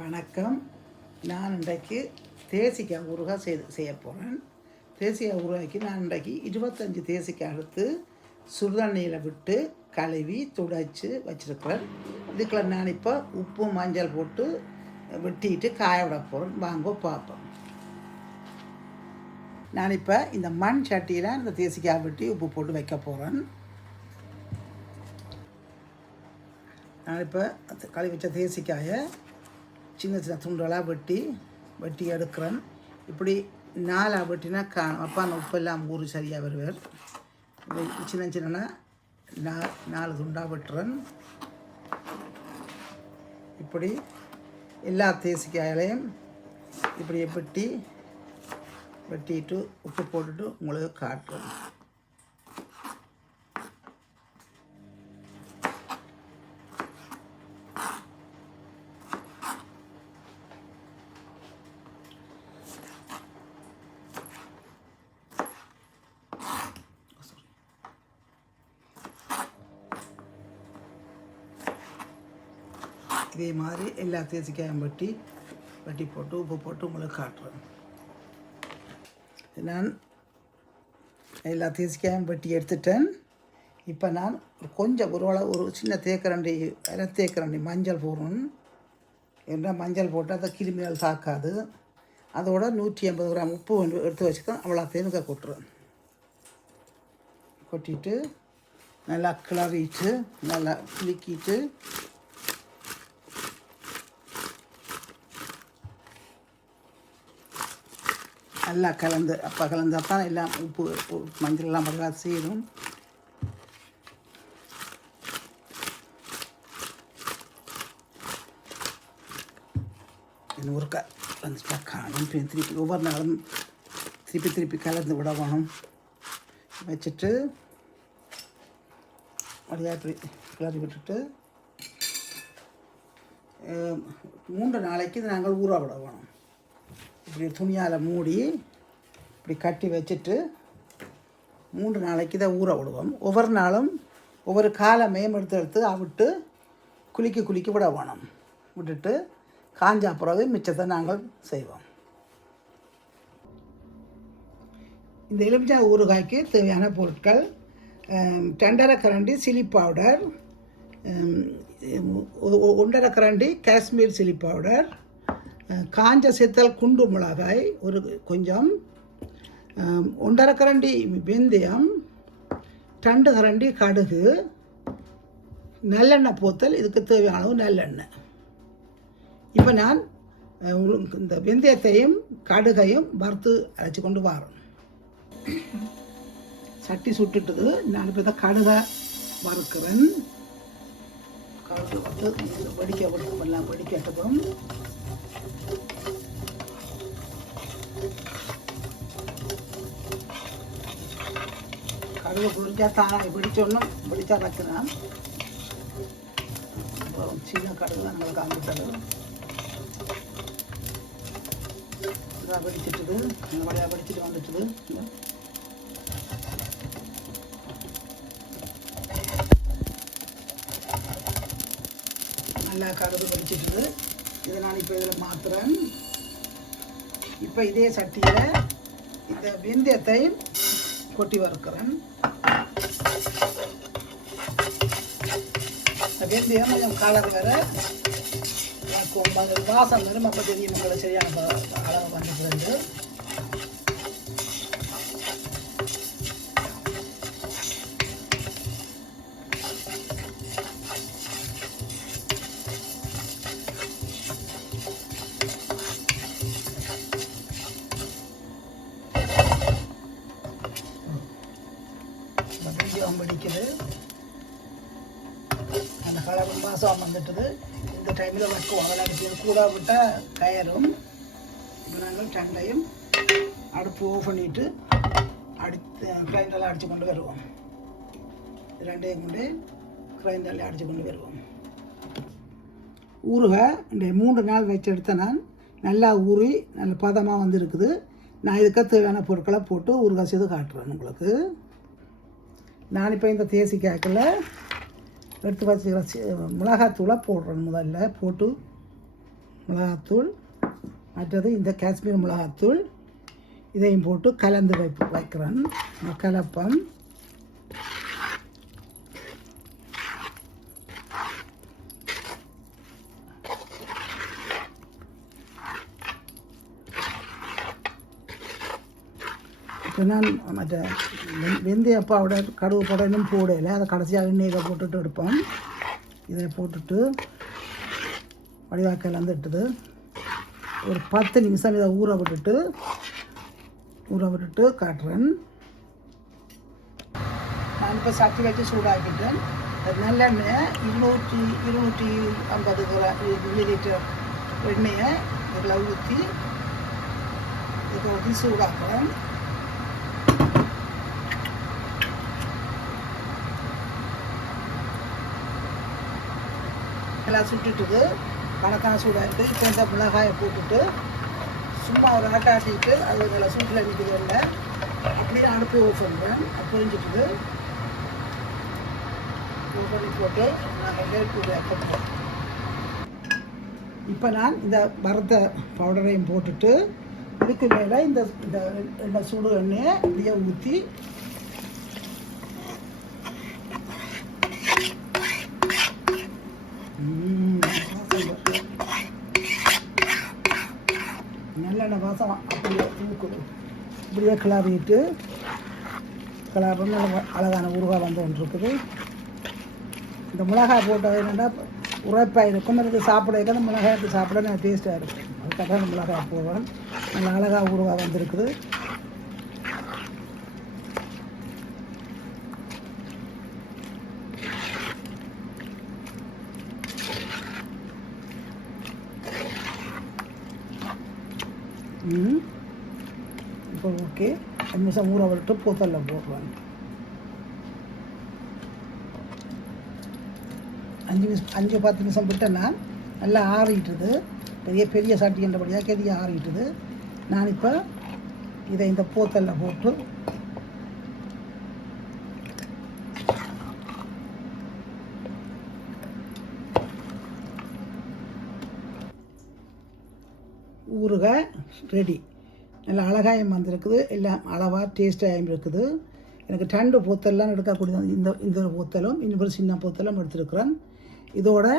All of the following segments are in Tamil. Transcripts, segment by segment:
வணக்கம். நான் இன்றைக்கு தேசிக்காய் ஊறுகாய் செய்து செய்ய போகிறேன் தேசிக்காய் ஊறுகாய்க்கு நான் இன்றைக்கு இருபத்தஞ்சி தேசிக்காய் எடுத்து சுடுதண்ணியில் விட்டு கழுவி துடைச்சி வச்சுருக்கிறேன். இதுக்குள்ள நான் இப்போ உப்பு மஞ்சள் போட்டு வெட்டிட்டு காய விட போகிறேன் வாங்க பார்ப்போம். நான் இப்போ இந்த மண் சட்டியில் இந்த தேசிக்காய் வெட்டி உப்பு போட்டு வைக்க போகிறேன் நான் இப்போ கழுவி வச்ச தேசிக்காயை சின்ன சின்ன துண்டலாக வெட்டி வெட்டி எடுக்கிறேன். இப்படி நாலாக வெட்டினா காணும் அப்பா உப்பெல்லாம் ஊர் சரியாக வருவார். சின்ன சின்ன நா நாலு துண்டாக வெட்டுறேன். இப்படி எல்லா தேசிக்காயிலையும் இப்படி வெட்டி வெட்டிட்டு உப்பு போட்டுட்டு உங்களுக்கு காட்டுறேன். இதே மாதிரி எல்லா தேசிக்காயும் வெட்டி வெட்டி போட்டு உப்பு போட்டு உங்களுக்கு காட்டுறேன். நான் எல்லா தேசிக்காயும் வெட்டி எடுத்துட்டேன். இப்போ நான் கொஞ்சம் ஒரு அளவு ஒரு சின்ன தேக்கரண்டி அரை தேக்கரண்டி மஞ்சள் போடணும். என்ன மஞ்சள் போட்டால் அதை கிருமிகள் தாக்காது. அதோட நூற்றி ஐம்பது கிராம் உப்பு எடுத்து வச்சுக்கேன் அவ்வளோ கொட்டுறேன். கொட்டிட்டு நல்லா கிளறிட்டு நல்லா குலுக்கிட்டு நல்லா கலந்து அப்போ கலந்தால் தான் எல்லாம் உப்பு உப்பு, மஞ்சள் நல்லா சேரும் இன்னும் வந்துட்டா காணும் திருப்பி ஒவ்வொரு நாளும் திருப்பி திருப்பி கலந்து விட வேணும் வச்சுட்டு அப்படியே கிளறி விட்டுட்டு மூன்று நாளைக்கு நாங்கள் ஊற விட வேணும் இப்படி துணியால் மூடி இப்படி கட்டி வச்சுட்டு மூன்று நாளைக்கு தான் ஊற விடுவோம். ஒவ்வொரு நாளும் ஒவ்வொரு காலை எடுத்து எடுத்து அவிட்டு குளிக்க குளிக்க விட வேணும். விட்டுட்டு காஞ்சா பிறகு மிச்சத்தை நாங்கள் செய்வோம். இந்த எலுமிச்சா ஊறுகாய்க்கு தேவையான பொருட்கள் ரெண்டரை கரண்டி சில்லி பவுடர் ஒன்றரை கரண்டி காஷ்மீர் சில்லி பவுடர் காஞ்ச சித்தல் குண்டு மிளகாய் ஒரு கொஞ்சம் ஒன்றரை கரண்டி வெந்தயம் ரெண்டு கரண்டி கடுகு நல்லெண்ணெய் போத்தல் இதுக்கு தேவையான அளவு நல்லெண்ணெய். இப்போ நான் இந்த வெந்தயத்தையும் கடுகையும் வறுத்து அரைச்சி கொண்டு வரேன். சட்டி சுட்டுட்டுது. நான் இப்போ இந்த கடுகை வறுக்கிறேன். கடுகு வந்து வெடிக்க விடுவோம் எல்லாம் கடுகு புளிஞ்சா தானாக பிடிச்சோன்னும் பிடிச்சா வைக்கிறேன் சின்ன கடுகு தான் நம்மளை காமிட்டது இதாக பிடிச்சிட்டுது இந்த வழியாக பிடிச்சிட்டு வந்துட்டுது. நல்லா கடுகு பிடிச்சிட்டுது இதை நான் இப்போ இதில் மாற்றுறேன் இப்போ இதே சட்டியில் இந்த வெந்தயத்தை கொட்டி வறுக்கிறேன். இந்த வெந்தயம் கொஞ்சம் கலர் வர எனக்கு வாசம் வரும் அப்போ தெரியும் உங்களுக்கு சரியான அளவு வந்துட்டு வெந்தயம் பிடிக்குது. அந்த கலர் மாதம் வந்துட்டுது. இந்த டைமில் வைக்குவோம் அதெல்லாம் கூட விட்டால் கயரும் இப்போ நாங்கள் ரெண்டையும் அடுப்பு ஆஃப் பண்ணிவிட்டு அடித்து கிரைண்டரில் அடித்து கொண்டு வருவோம். ரெண்டையும் கொண்டு கிரைண்டரில் அடித்து கொண்டு வருவோம். ஊறுக இந்த மூன்று நாள் வச்சு எடுத்த நான் நல்லா ஊறி நல்ல பதமாக வந்துருக்குது. நான் இதுக்கு தேவையான பொருட்களை போட்டு ஊறுகாய் செய்து காட்டுறேன் உங்களுக்கு. நான் இப்போ இந்த தேசிக்காய்க்கில் எடுத்து வச்சுக்கிற சி- மிளகாத்தூளை போடுறேன் முதல்ல. போட்டு மிளகாத்தூள் மற்றது இந்த காஷ்மீர் மிளகாத்தூள். இதையும் போட்டு கலந்து வைப்பு வைக்கிறேன். கலப்பம் நான் மற்ற வெந்தய அப்பாவோட கடுகு இன்னும் போடலை. அதை கடைசியாக எண்ணெயில் போட்டுட்டு எடுப்போம். இதை போட்டுட்டு வடிவாக்கல் வந்து இட்டுது ஒரு பத்து நிமிஷம் இதை ஊற விட்டுட்டு ஊற விட்டுட்டு காட்டுறேன். நான் இப்போ சட்டி வச்சு சூடாக்கிட்டேன். நல்லெண்ணெய் இருநூற்றி இருநூற்றி ஐம்பது கிராம் லிட்டர் எண்ணெயை இதில் ஊற்றி இதை ஊற்றி சூடாக்குறேன். எல்லாம் சுட்டுட்டுது. கணக்கான சூடாகிட்டு இப்போ இந்த மிளகாயை போட்டுட்டு சும்மா ஒரு ஆட்டாட்டிட்டு அது நல்லா சூட்டில் நிற்கிறது இல்லை. அப்படியே அடுப்பு ஓஃப் பண்ணுறேன் பண்ணி போட்டு நாங்கள் வேர்க்கூட இப்போ நான் இந்த வறுத்த பவுடரையும் போட்டுட்டு இதுக்கு மேலே இந்த இந்த எண்ணெய் சுடு எண்ணெயை இப்படியே ஊற்றி நல்லெண்ணெய் அப்படியே தூக்குது இப்படியே கிளறிட்டு கிளறி நல்ல அழகான ஊறுகாய் வந்து ஒன்று இருக்குது. இந்த மிளகாய் போட்டது என்னென்னா உரைப்பாக இருக்கும். எனக்கு சாப்பிட அந்த மிளகாய் எடுத்து சாப்பிட நான் டேஸ்ட்டாக இருக்கும். அதுக்காக அந்த மிளகாய் போடுவேன் நல்ல அழகாக ஊறுகாய் வந்திருக்குது இப்போ ஓகே அஞ்சு நிமிஷம் ஊற விட்டு பூத்தல்ல போடுவாங்க அஞ்சு நிமிஷம் அஞ்சு பத்து நிமிஷம் விட்டேன்னா நல்லா ஆறிட்டுது பெரிய பெரிய சட்டின்றபடியாக கெதியாக ஆறிட்டுது நான் இப்போ இதை இந்த பூத்தல்ல போட்டு ஊறுகாய் ரெடி நல்லா அழகாயம் வந்திருக்குது. எல்லாம் அளவாக டேஸ்டாகவும் இருக்குது. எனக்கு டண்டு பூத்தெல்லாம் எடுக்கக்கூடிய இந்த இந்த ஒரு பூத்தலும் இன்னொரு சின்ன பூத்தலும் எடுத்துருக்குறேன். இதோட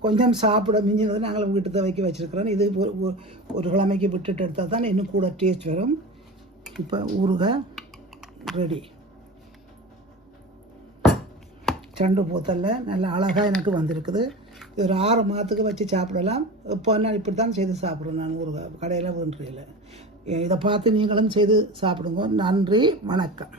கொஞ்சம் சாப்பிட மிஞ்சினது நாங்கள் வீட்டு துவைக்க வச்சுருக்கிறோம். இது ஒரு ஒரு- ஒரு கிழமைக்கு விட்டுட்டு எடுத்தால் தான் இன்னும் கூட டேஸ்ட் வரும். இப்போ ஊறுகாய் ரெடி சண்டு பூத்தலில். நல்ல அழகாக எனக்கு வந்திருக்குது. இது ஒரு ஆறு மாதத்துக்கு வச்சு சாப்பிடலாம். இப்போ நான் இப்படி தான் செய்து சாப்பிட்றேன் நான் ஊறுகாய் கடையில் வேண்டுறையில் இதை பார்த்து நீங்களும் செய்து சாப்பிடுங்க. நன்றி வணக்கம்.